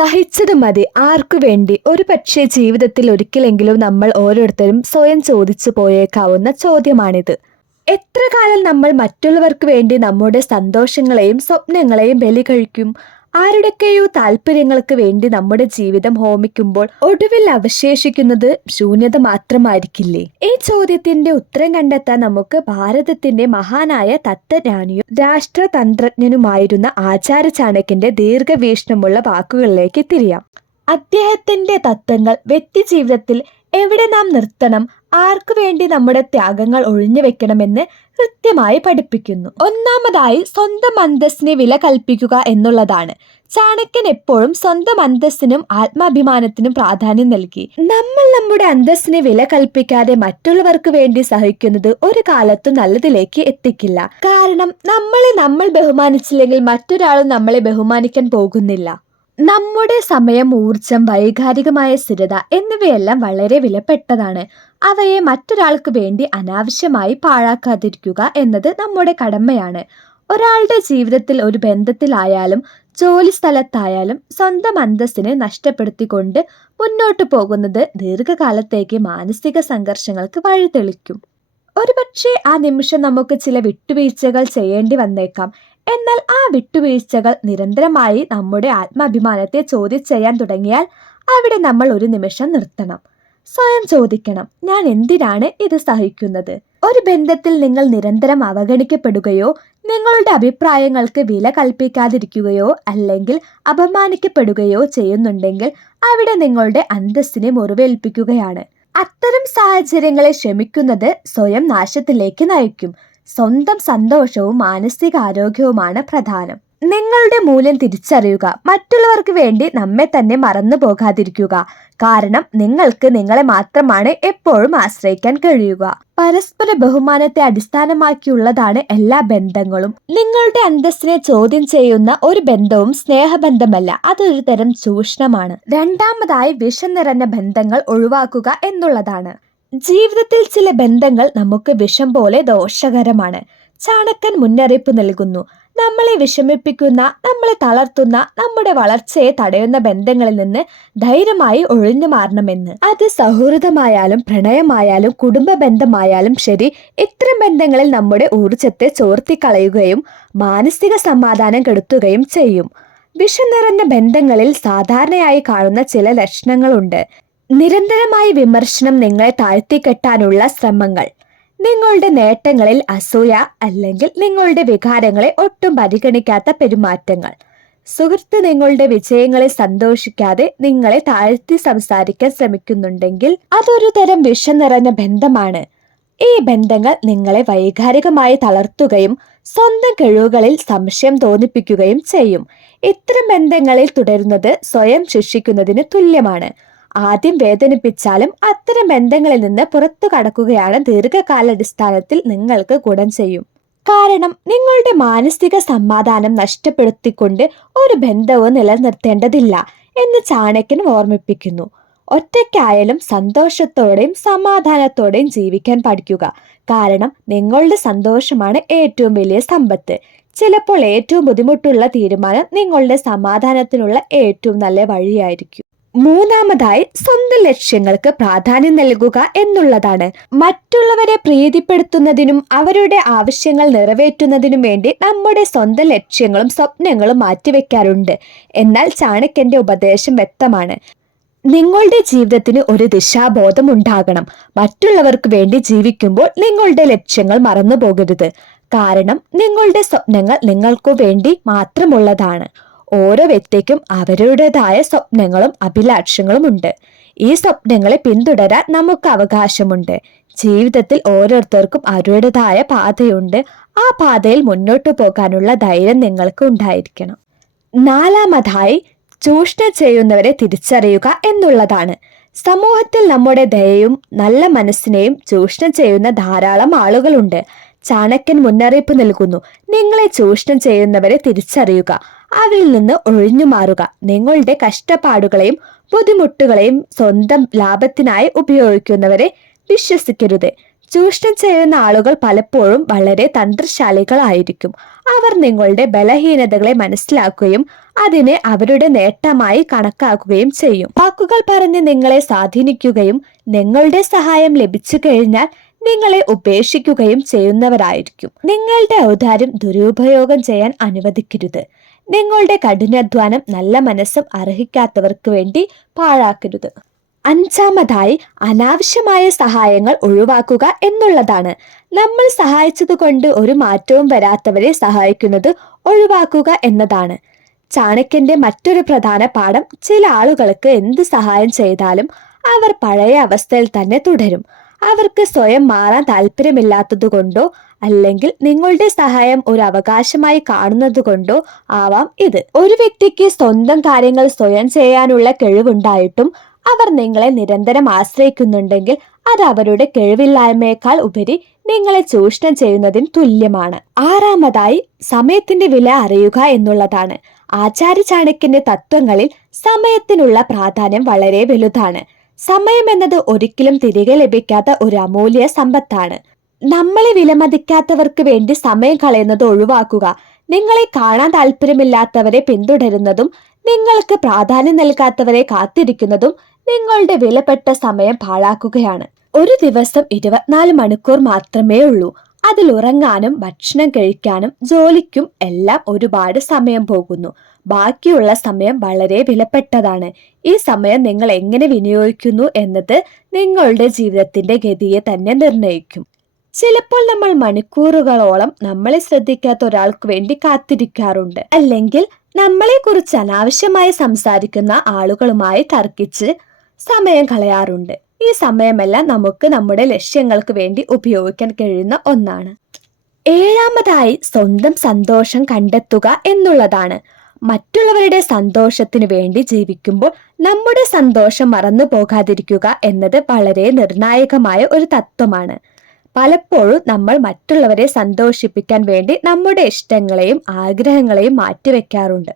സഹിച്ചത് മതി. ആർക്കു വേണ്ടി? ഒരു പക്ഷേ ജീവിതത്തിൽ ഒരിക്കലെങ്കിലും നമ്മൾ ഓരോരുത്തരും സ്വയം ചോദിച്ചു പോയേക്കാവുന്ന ചോദ്യമാണിത്. എത്ര കാലം നമ്മൾ മറ്റുള്ളവർക്ക് വേണ്ടി നമ്മുടെ സന്തോഷങ്ങളെയും സ്വപ്നങ്ങളെയും ബലി കഴിക്കും ആരുടെയൊക്കെയോ താല്പര്യങ്ങൾക്ക് വേണ്ടി നമ്മുടെ ജീവിതം ഹോമിക്കുമ്പോൾ ഒടുവിൽ അവശേഷിക്കുന്നത് ശൂന്യത മാത്രമായിരിക്കില്ലേ? ഈ ചോദ്യത്തിന്റെ ഉത്തരം കണ്ടെത്താൻ നമുക്ക് ഭാരതത്തിന്റെ മഹാനായ തത്വജ്ഞാനിയും രാഷ്ട്രതന്ത്രജ്ഞനുമായിരുന്ന ആചാര ചാണക്യന്റെ ദീർഘവീക്ഷണമുള്ള വാക്കുകളിലേക്ക് തിരിയാം. അദ്ദേഹത്തിന്റെ തത്വങ്ങൾ വ്യക്തി ജീവിതത്തിൽ എവിടെ നാം നിർത്തണം ആർക്കു വേണ്ടി നമ്മുടെ ത്യാഗങ്ങൾ ഒഴിഞ്ഞു വെക്കണമെന്ന് കൃത്യമായി പഠിപ്പിക്കുന്നു. ഒന്നാമതായി സ്വന്തം അന്തസ്സിനെ വില കൽപ്പിക്കുക എന്നുള്ളതാണ്. ചാണക്യൻ എപ്പോഴും സ്വന്തം അന്തസ്സിനും ആത്മാഭിമാനത്തിനും പ്രാധാന്യം നൽകി. നമ്മൾ നമ്മുടെ അന്തസ്സിനെ വില കൽപ്പിക്കാതെ മറ്റുള്ളവർക്ക് വേണ്ടി സഹിക്കുന്നത് ഒരു കാലത്തും നല്ലതിലേക്ക് എത്തിക്കില്ല. കാരണം നമ്മളെ നമ്മൾ ബഹുമാനിച്ചില്ലെങ്കിൽ മറ്റൊരാളും നമ്മളെ ബഹുമാനിക്കാൻ പോകുന്നില്ല. നമ്മുടെ സമയം ഊർജം വൈകാരികമായ സ്ഥിരത എന്നിവയെല്ലാം വളരെ വിലപ്പെട്ടതാണ്. അവയെ മറ്റൊരാൾക്ക് വേണ്ടി അനാവശ്യമായി പാഴാക്കാതിരിക്കുക എന്നത് നമ്മുടെ കടമയാണ്. ഒരാളുടെ ജീവിതത്തിൽ ഒരു ബന്ധത്തിലായാലും ജോലി സ്ഥലത്തായാലും സ്വന്തം അന്തസ്സിനെ നഷ്ടപ്പെടുത്തിക്കൊണ്ട് മുന്നോട്ട് പോകുന്നത് ദീർഘകാലത്തേക്ക് മാനസിക സംഘർഷങ്ങൾക്ക് വഴിതെളിക്കും. ഒരുപക്ഷെ ആ നിമിഷം നമുക്ക് ചില വിട്ടുവീഴ്ചകൾ ചെയ്യേണ്ടി വന്നേക്കാം. എന്നാൽ ആ വിട്ടുവീഴ്ചകൾ നിരന്തരമായി നമ്മുടെ ആത്മാഭിമാനത്തെ ചോദ്യം ചെയ്യാൻ തുടങ്ങിയാൽ അവിടെ നമ്മൾ ഒരു നിമിഷം നിർത്തണം. സ്വയം ചോദിക്കണം ഞാൻ എന്തിനാണ് ഇത് സഹിക്കുന്നത്? ഒരു ബന്ധത്തിൽ നിങ്ങൾ നിരന്തരം അവഗണിക്കപ്പെടുകയോ നിങ്ങളുടെ അഭിപ്രായങ്ങൾക്ക് വില കൽപ്പിക്കാതിരിക്കുകയോ അല്ലെങ്കിൽ അപമാനിക്കപ്പെടുകയോ ചെയ്യുന്നുണ്ടെങ്കിൽ അവിടെ നിങ്ങളുടെ അന്തസ്സിനെ മുറിവേൽപ്പിക്കുകയാണ്. അത്തരം സാഹചര്യങ്ങളെ ക്ഷമിക്കുന്നത് സ്വയം നാശത്തിലേക്ക് നയിക്കും. സ്വന്തം സന്തോഷവും മാനസികാരോഗ്യവുമാണ് പ്രധാനം. നിങ്ങളുടെ മൂല്യം തിരിച്ചറിയുക. മറ്റുള്ളവർക്ക് വേണ്ടി നമ്മെ തന്നെ മറന്നു പോകാതിരിക്കുക. കാരണം നിങ്ങൾക്ക് നിങ്ങളെ മാത്രമാണ് എപ്പോഴും ആശ്രയിക്കാൻ കഴിയുക. പരസ്പര ബഹുമാനത്തെ അടിസ്ഥാനമാക്കിയുള്ളതാണ് എല്ലാ ബന്ധങ്ങളും. നിങ്ങളുടെ അന്തസ്സിനെ ചോദ്യം ചെയ്യുന്ന ഒരു ബന്ധവും സ്നേഹബന്ധമല്ല. അതൊരു തരം ചൂഷണമാണ്. രണ്ടാമതായി വിഷം നിറഞ്ഞ ബന്ധങ്ങൾ ഒഴിവാക്കുക എന്നുള്ളതാണ്. ജീവിതത്തിൽ ചില ബന്ധങ്ങൾ നമുക്ക് വിഷം പോലെ ദോഷകരമാണ്. ചാണക്കൻ മുന്നറിയിപ്പ് നൽകുന്നു. നമ്മളെ വിഷമിപ്പിക്കുന്ന നമ്മളെ തളർത്തുന്ന നമ്മുടെ വളർച്ചയെ തടയുന്ന ബന്ധങ്ങളിൽ നിന്ന് ധൈര്യമായി ഒഴിഞ്ഞു മാറണമെന്ന്. അത് സൗഹൃദമായാലും പ്രണയമായാലും കുടുംബ ബന്ധമായാലും ശരി ഇത്തരം ബന്ധങ്ങളിൽ നമ്മുടെ ഊർജത്തെ ചോർത്തിക്കളയുകയും മാനസിക സമാധാനം കെടുത്തുകയും ചെയ്യും. വിഷം നിറഞ്ഞ ബന്ധങ്ങളിൽ സാധാരണയായി കാണുന്ന ചില ലക്ഷണങ്ങളുണ്ട്. നിരന്തരമായി വിമർശനം നിങ്ങളെ താഴ്ത്തിക്കെട്ടാനുള്ള ശ്രമങ്ങൾ. നിങ്ങളുടെ നേട്ടങ്ങളിൽ അസൂയ അല്ലെങ്കിൽ നിങ്ങളുടെ വികാരങ്ങളെ ഒട്ടും പരിഗണിക്കാത്ത പെരുമാറ്റങ്ങൾ. സുഹൃത്ത് നിങ്ങളുടെ വിജയങ്ങളെ സന്തോഷിക്കാതെ നിങ്ങളെ താഴ്ത്തി സംസാരിക്കാൻ ശ്രമിക്കുന്നുണ്ടെങ്കിൽ അതൊരു തരം വിഷം നിറഞ്ഞ ബന്ധമാണ്. ഈ ബന്ധങ്ങൾ നിങ്ങളെ വൈകാരികമായി തളർത്തുകയും സ്വന്തം കഴിവുകളിൽ സംശയം തോന്നിപ്പിക്കുകയും ചെയ്യും. ഇത്തരം ബന്ധങ്ങളിൽ തുടരുന്നത് സ്വയം ശിക്ഷിക്കുന്നതിന് തുല്യമാണ്. ആദ്യം വേദനിപ്പിച്ചാലും അത്തരം ബന്ധങ്ങളിൽ നിന്ന് പുറത്തു കടക്കുകയാണ് ദീർഘകാലാടിസ്ഥാനത്തിൽ നിങ്ങൾക്ക് ഗുണം ചെയ്യും. കാരണം നിങ്ങളുടെ മാനസിക സമാധാനം നഷ്ടപ്പെടുത്തിക്കൊണ്ട് ഒരു ബന്ധവും നിലനിർത്തേണ്ടതില്ല എന്ന് ചാണക്യൻ ഓർമ്മിപ്പിക്കുന്നു. ഒറ്റയ്ക്കായാലും സന്തോഷത്തോടെയും സമാധാനത്തോടെയും ജീവിക്കാൻ പഠിക്കുക. കാരണം നിങ്ങളുടെ സന്തോഷമാണ് ഏറ്റവും വലിയ സമ്പത്ത്. ചിലപ്പോൾ ഏറ്റവും ബുദ്ധിമുട്ടുള്ള തീരുമാനം നിങ്ങളുടെ സമാധാനത്തിനുള്ള ഏറ്റവും നല്ല വഴിയായിരിക്കും. മൂന്നാമതായി സ്വന്തം ലക്ഷ്യങ്ങൾക്ക് പ്രാധാന്യം നൽകുക എന്നുള്ളതാണ്. മറ്റുള്ളവരെ പ്രീതിപ്പെടുത്തുന്നതിനും അവരുടെ ആവശ്യങ്ങൾ നിറവേറ്റുന്നതിനും വേണ്ടി നമ്മുടെ സ്വന്തം ലക്ഷ്യങ്ങളും സ്വപ്നങ്ങളും മാറ്റിവെക്കാറുണ്ട്. എന്നാൽ ചാണക്യന്റെ ഉപദേശം വ്യക്തമാണ്. നിങ്ങളുടെ ജീവിതത്തിന് ഒരു ദിശാബോധം ഉണ്ടാകണം. മറ്റുള്ളവർക്ക് വേണ്ടി ജീവിക്കുമ്പോൾ നിങ്ങളുടെ ലക്ഷ്യങ്ങൾ മറന്നു പോകരുത് കാരണം നിങ്ങളുടെ സ്വപ്നങ്ങൾ നിങ്ങൾക്കു വേണ്ടി മാത്രമുള്ളതാണ്. ഓരോ വ്യക്തിക്കും അവരുടേതായ സ്വപ്നങ്ങളും അഭിലാഷങ്ങളും ഉണ്ട്. ഈ സ്വപ്നങ്ങളെ പിന്തുടരാൻ നമുക്ക് അവകാശമുണ്ട്. ജീവിതത്തിൽ ഓരോരുത്തർക്കും അവരുടേതായ പാതയുണ്ട്. ആ പാതയിൽ മുന്നോട്ട് പോകാനുള്ള ധൈര്യം നിങ്ങൾക്ക് ഉണ്ടായിരിക്കണം. നാലാമതായി ചൂഷണം ചെയ്യുന്നവരെ തിരിച്ചറിയുക എന്നുള്ളതാണ്. സമൂഹത്തിൽ നമ്മുടെ ദയയും നല്ല മനസ്സിനെയും ചൂഷണം ചെയ്യുന്ന ധാരാളം ആളുകളുണ്ട്. ചാണക്യൻ മുന്നറിയിപ്പ് നൽകുന്നു. നിങ്ങളെ ചൂഷണം ചെയ്യുന്നവരെ തിരിച്ചറിയുക. അവരിൽ നിന്ന് ഒഴിഞ്ഞു മാറുക. നിങ്ങളുടെ കഷ്ടപ്പാടുകളെയും ബുദ്ധിമുട്ടുകളെയും സ്വന്തം ലാഭത്തിനായി ഉപയോഗിക്കുന്നവരെ വിശ്വസിക്കരുത്. ചൂഷണം ചെയ്യുന്ന ആളുകൾ പലപ്പോഴും വളരെ തന്ത്രശാലികളായിരിക്കും. അവർ നിങ്ങളുടെ ബലഹീനതകളെ മനസ്സിലാക്കുകയും അതിനെ അവരുടെ നേട്ടമായി കണക്കാക്കുകയും ചെയ്യും. വാക്കുകൾ പറഞ്ഞ് നിങ്ങളെ സ്വാധീനിക്കുകയും നിങ്ങളുടെ സഹായം ലഭിച്ചു കഴിഞ്ഞാൽ നിങ്ങളെ ഉപേക്ഷിക്കുകയും ചെയ്യുന്നവരായിരിക്കും. നിങ്ങളുടെ ഔദാര്യം ദുരുപയോഗം ചെയ്യാൻ അനുവദിക്കരുത്. നിങ്ങളുടെ കഠിനാധ്വാനം നല്ല മനസ്സും അർഹിക്കാത്തവർക്ക് വേണ്ടി പാഴാക്കരുത്. അഞ്ചാമതായി അനാവശ്യമായ സഹായങ്ങൾ ഒഴിവാക്കുക എന്നുള്ളതാണ്. നമ്മൾ സഹായിച്ചതുകൊണ്ട് ഒരു മാറ്റവും വരാത്തവരെ സഹായിക്കുന്നത് ഒഴിവാക്കുക എന്നതാണ്. ചാണക്യന്റെ മറ്റൊരു പ്രധാന പാഠം ചില ആളുകൾക്ക് എന്ത് സഹായം ചെയ്താലും അവർ പഴയ അവസ്ഥയിൽ തന്നെ തുടരും. അവർക്ക് സ്വയം മാറാൻ താല്പര്യമില്ലാത്തതുകൊണ്ടോ അല്ലെങ്കിൽ നിങ്ങളുടെ സഹായം ഒരു അവകാശമായി കാണുന്നത് കൊണ്ടോ ആവാം ഇത്. ഒരു വ്യക്തിക്ക് സ്വന്തം കാര്യങ്ങൾ സ്വയം ചെയ്യാനുള്ള കഴിവുണ്ടായിട്ടും അവർ നിങ്ങളെ നിരന്തരം ആശ്രയിക്കുന്നുണ്ടെങ്കിൽ അത് അവരുടെ കഴിവില്ലായ്മയേക്കാൾ ഉപരി നിങ്ങളെ ചൂഷണം ചെയ്യുന്നതിന് തുല്യമാണ്. ആറാമതായി സമയത്തിന്റെ വില അറിയുക എന്നുള്ളതാണ്. ആചാര്യ ചാണക്യന്റെ തത്വങ്ങളിൽ സമയത്തിനുള്ള പ്രാധാന്യം വളരെ വലുതാണ്. സമയം എന്നത് ഒരിക്കലും തിരികെ ലഭിക്കാത്ത ഒരു അമൂല്യ സമ്പത്താണ്. നമ്മളെ വിലമതിക്കാത്തവർക്ക് വേണ്ടി സമയം കളയുന്നത് ഒഴിവാക്കുക നിങ്ങളെ കാണാൻ താല്പര്യമില്ലാത്തവരെ പിന്തുടരുന്നതും നിങ്ങൾക്ക് പ്രാധാന്യം നൽകാത്തവരെ കാത്തിരിക്കുന്നതും നിങ്ങളുടെ വിലപ്പെട്ട സമയം പാഴാക്കുകയാണ്. ഒരു ദിവസം ഇരുപത്തിനാല് മണിക്കൂർ മാത്രമേ ഉള്ളൂ. അതിൽ ഉറങ്ങാനും ഭക്ഷണം കഴിക്കാനും ജോലിക്കും എല്ലാം ഒരുപാട് സമയം പോകുന്നു. ബാക്കിയുള്ള സമയം വളരെ വിലപ്പെട്ടതാണ്. ഈ സമയം നിങ്ങൾ എങ്ങനെ വിനിയോഗിക്കുന്നു എന്നത് നിങ്ങളുടെ ജീവിതത്തിന്റെ ഗതിയെ തന്നെ നിർണയിക്കും. ചിലപ്പോൾ നമ്മൾ മണിക്കൂറുകളോളം നമ്മളെ ശ്രദ്ധിക്കാത്ത ഒരാൾക്ക് വേണ്ടി കാത്തിരിക്കാറുണ്ട്. അല്ലെങ്കിൽ നമ്മളെ കുറിച്ച് അനാവശ്യമായി സംസാരിക്കുന്ന ആളുകളുമായി തർക്കിച്ച് സമയം കളയാറുണ്ട്. ഈ സമയമെല്ലാം നമുക്ക് നമ്മുടെ ലക്ഷ്യങ്ങൾക്ക് വേണ്ടി ഉപയോഗിക്കാൻ കഴിയുന്ന ഒന്നാണ്. ഏഴാമതായി സ്വന്തം സന്തോഷം കണ്ടെത്തുക എന്നുള്ളതാണ്. മറ്റുള്ളവരുടെ സന്തോഷത്തിനു വേണ്ടി ജീവിക്കുമ്പോൾ നമ്മുടെ സന്തോഷം മറന്നു പോകാതിരിക്കുക എന്നത് വളരെ നിർണായകമായ ഒരു തത്വമാണ്. പലപ്പോഴും നമ്മൾ മറ്റുള്ളവരെ സന്തോഷിപ്പിക്കാൻ വേണ്ടി നമ്മുടെ ഇഷ്ടങ്ങളെയും ആഗ്രഹങ്ങളെയും മാറ്റിവെക്കാറുണ്ട്.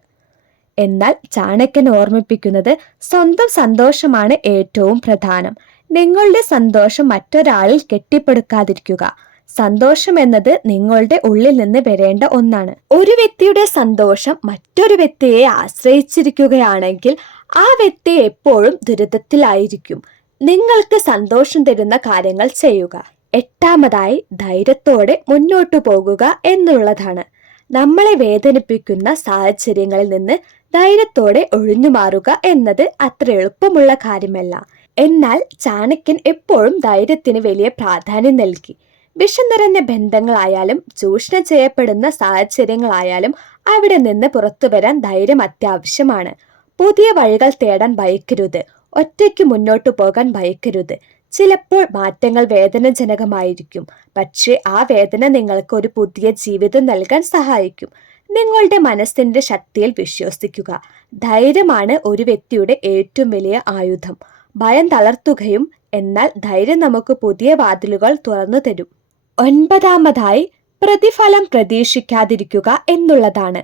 എന്നാൽ ചാണക്യൻ ഓർമ്മിപ്പിക്കുന്നത് സ്വന്തം സന്തോഷമാണ് ഏറ്റവും പ്രധാനം. നിങ്ങളുടെ സന്തോഷം മറ്റൊരാളിൽ കെട്ടിപ്പടുക്കാതിരിക്കുക. സന്തോഷം എന്നത് നിങ്ങളുടെ ഉള്ളിൽ നിന്ന് വരേണ്ട ഒന്നാണ്. ഒരു വ്യക്തിയുടെ സന്തോഷം മറ്റൊരു വ്യക്തിയെ ആശ്രയിച്ചിരിക്കുകയാണെങ്കിൽ ആ വ്യക്തി എപ്പോഴും ദുരിതത്തിലായിരിക്കും. നിങ്ങൾക്ക് സന്തോഷം തരുന്ന കാര്യങ്ങൾ ചെയ്യുക. എട്ടാമതായി ധൈര്യത്തോടെ മുന്നോട്ടു പോകുക എന്നുള്ളതാണ്. നമ്മളെ വേദനിപ്പിക്കുന്ന സാഹചര്യങ്ങളിൽ നിന്ന് ധൈര്യത്തോടെ ഒഴിഞ്ഞു മാറുക എന്നത് അത്ര എളുപ്പമുള്ള കാര്യമല്ല. എന്നാൽ ചാണക്യൻ എപ്പോഴും ധൈര്യത്തിന് വലിയ പ്രാധാന്യം നൽകി. വിഷം നിറഞ്ഞ ബന്ധങ്ങളായാലും ചൂഷണം ചെയ്യപ്പെടുന്ന സാഹചര്യങ്ങളായാലും അവിടെ നിന്ന് പുറത്തു വരാൻ ധൈര്യം അത്യാവശ്യമാണ്. പുതിയ വഴികൾ തേടാൻ ഭയക്കരുത്. ഒറ്റയ്ക്ക് മുന്നോട്ടു പോകാൻ ഭയക്കരുത്. ചിലപ്പോൾ മാറ്റങ്ങൾ വേദനജനകമായിരിക്കും. പക്ഷേ ആ വേദന നിങ്ങൾക്ക് ഒരു പുതിയ ജീവിതം നൽകാൻ സഹായിക്കും. നിങ്ങളുടെ മനസ്സിന്റെ ശക്തിയിൽ വിശ്വസിക്കുക. ധൈര്യമാണ് ഒരു വ്യക്തിയുടെ ഏറ്റവും വലിയ ആയുധം. ഭയം തളർത്തുകയും എന്നാൽ ധൈര്യം നമുക്ക് പുതിയ വാതിലുകൾ തുറന്നു തരും. ഒൻപതാമതായി പ്രതിഫലം പ്രതീക്ഷിക്കാതിരിക്കുക എന്നുള്ളതാണ്.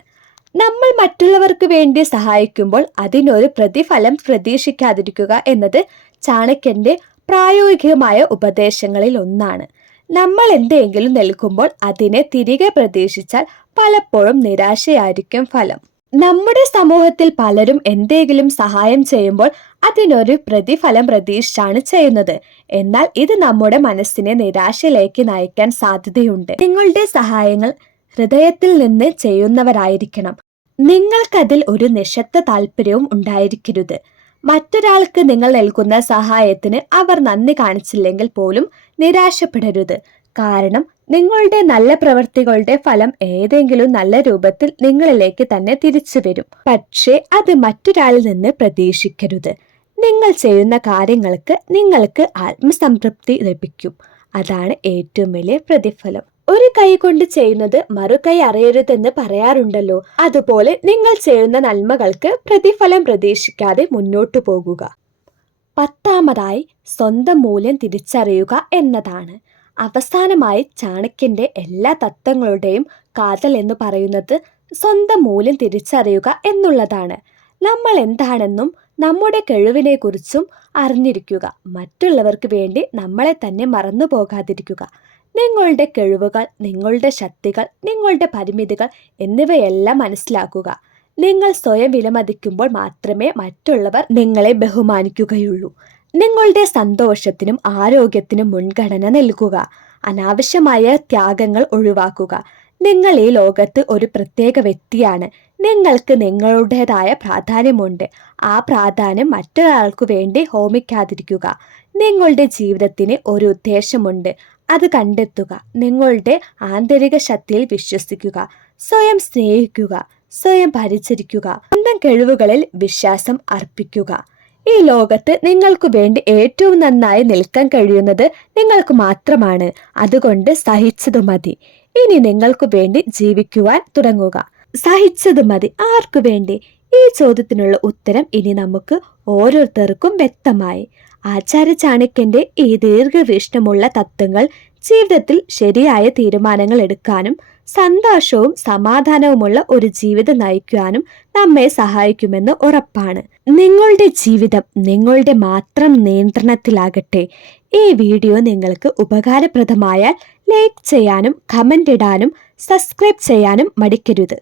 നമ്മൾ മറ്റുള്ളവർക്ക് വേണ്ടി സഹായിക്കുമ്പോൾ അതിനൊരു പ്രതിഫലം പ്രതീക്ഷിക്കാതിരിക്കുക എന്നത് ചാണക്യന്റെ പ്രായോഗികമായ ഉപദേശങ്ങളിൽ ഒന്നാണ്. നമ്മൾ എന്തെങ്കിലും നൽകുമ്പോൾ അതിനെ തിരികെ പ്രതീക്ഷിച്ചാൽ പലപ്പോഴും നിരാശയായിരിക്കും ഫലം. നമ്മുടെ സമൂഹത്തിൽ പലരും എന്തെങ്കിലും സഹായം ചെയ്യുമ്പോൾ അതിനൊരു പ്രതിഫലം പ്രതീക്ഷിച്ചാണ് ചെയ്യുന്നത്. എന്നാൽ ഇത് നമ്മുടെ മനസ്സിനെ നിരാശയിലേക്ക് നയിക്കാൻ സാധ്യതയുണ്ട്. നിങ്ങളുടെ സഹായങ്ങൾ ഹൃദയത്തിൽ നിന്ന് ചെയ്യുന്നവരായിരിക്കണം. നിങ്ങൾക്കതിൽ ഒരു നിശബ്ദ താല്പര്യവും ഉണ്ടായിരിക്കരുത്. മറ്റൊരാൾക്ക് നിങ്ങൾ നൽകുന്ന സഹായത്തിന് അവർ നന്ദി കാണിച്ചില്ലെങ്കിൽ പോലും നിരാശപ്പെടരുത്. കാരണം നിങ്ങളുടെ നല്ല പ്രവൃത്തികളുടെ ഫലം ഏതെങ്കിലും നല്ല രൂപത്തിൽ നിങ്ങളിലേക്ക് തന്നെ തിരിച്ചു വരും പക്ഷേ അത് മറ്റൊരാളിൽ നിന്ന് പ്രതീക്ഷിക്കരുത്. നിങ്ങൾ ചെയ്യുന്ന കാര്യങ്ങൾക്ക് നിങ്ങൾക്ക് ആത്മസംതൃപ്തി ലഭിക്കും. അതാണ് ഏറ്റവും വലിയ പ്രതിഫലം. ഒരു കൈ കൊണ്ട് ചെയ്യുന്നത് മറുകൈ അറിയരുതെന്ന് പറയാറുണ്ടല്ലോ. അതുപോലെ നിങ്ങൾ ചെയ്യുന്ന നന്മകൾക്ക് പ്രതിഫലം പ്രതീക്ഷിക്കാതെ മുന്നോട്ടു പോകുക. പത്താമതായി സ്വന്തം മൂല്യം തിരിച്ചറിയുക എന്നതാണ്. അവസാനമായി ചാണക്യന്റെ എല്ലാ തത്വങ്ങളുടെയും കാതൽ എന്ന് പറയുന്നത് സ്വന്തം മൂല്യം തിരിച്ചറിയുക എന്നുള്ളതാണ്. നമ്മൾ എന്താണെന്നും നമ്മുടെ കഴിവിനെക്കുറിച്ചും അറിഞ്ഞിരിക്കുക. മറ്റുള്ളവർക്ക് വേണ്ടി നമ്മളെ തന്നെ മറന്നു പോകാതിരിക്കുക. നിങ്ങളുടെ കഴിവുകൾ നിങ്ങളുടെ ശക്തികൾ നിങ്ങളുടെ പരിമിതികൾ എന്നിവയെല്ലാം മനസ്സിലാക്കുക. നിങ്ങൾ സ്വയം വിലമതിക്കുമ്പോൾ മാത്രമേ മറ്റുള്ളവർ നിങ്ങളെ ബഹുമാനിക്കുകയുള്ളൂ. നിങ്ങളുടെ സന്തോഷത്തിനും ആരോഗ്യത്തിനും മുൻഗണന നൽകുക. അനാവശ്യമായ ത്യാഗങ്ങൾ ഒഴിവാക്കുക. നിങ്ങൾ ഈ ലോകത്ത് ഒരു പ്രത്യേക വ്യക്തിയാണ്. നിങ്ങൾക്ക് നിങ്ങളുടേതായ പ്രാധാന്യമുണ്ട്. ആ പ്രാധാന്യം മറ്റൊരാൾക്കു വേണ്ടി ഹോമിക്കാതിരിക്കുക. നിങ്ങളുടെ ജീവിതത്തിന് ഒരു ഉദ്ദേശമുണ്ട്. അത് കണ്ടെത്തുക. നിങ്ങളുടെ ആന്തരിക ശക്തിയിൽ വിശ്വസിക്കുക. സ്വയം സ്നേഹിക്കുക. സ്വയം പരിചരിക്കുക സ്വന്തം കഴിവുകളിൽ വിശ്വാസം അർപ്പിക്കുക. ഈ ലോകത്ത് നിങ്ങൾക്ക് വേണ്ടി ഏറ്റവും നന്നായി നിൽക്കാൻ കഴിയുന്നത് നിങ്ങൾക്ക് മാത്രമാണ്. അതുകൊണ്ട് സഹിച്ചതു മതി. ഇനി നിങ്ങൾക്കു വേണ്ടി ജീവിക്കുവാൻ തുടങ്ങുക. സഹിച്ചത് മതി. ആർക്കു വേണ്ടി? ഈ ചോദ്യത്തിനുള്ള ഉത്തരം ഇനി നമുക്ക് ഓരോരുത്തർക്കും വ്യക്തമായി. ആചാര്യ ചാണക്യന്റെ ഈ ദീർഘവീക്ഷണമുള്ള തത്വങ്ങൾ ജീവിതത്തിൽ ശരിയായ തീരുമാനങ്ങൾ എടുക്കാനും സന്തോഷവും സമാധാനവുമുള്ള ഒരു ജീവിതം നയിക്കുവാനും നമ്മെ സഹായിക്കുമെന്ന് ഉറപ്പാണ്. നിങ്ങളുടെ ജീവിതം നിങ്ങളുടെ മാത്രം നിയന്ത്രണത്തിലാകട്ടെ. ഈ വീഡിയോ നിങ്ങൾക്ക് ഉപകാരപ്രദമായാൽ ലൈക്ക് ചെയ്യാനും കമന്റ് ഇടാനും സബ്സ്ക്രൈബ് ചെയ്യാനും മടിക്കരുത്.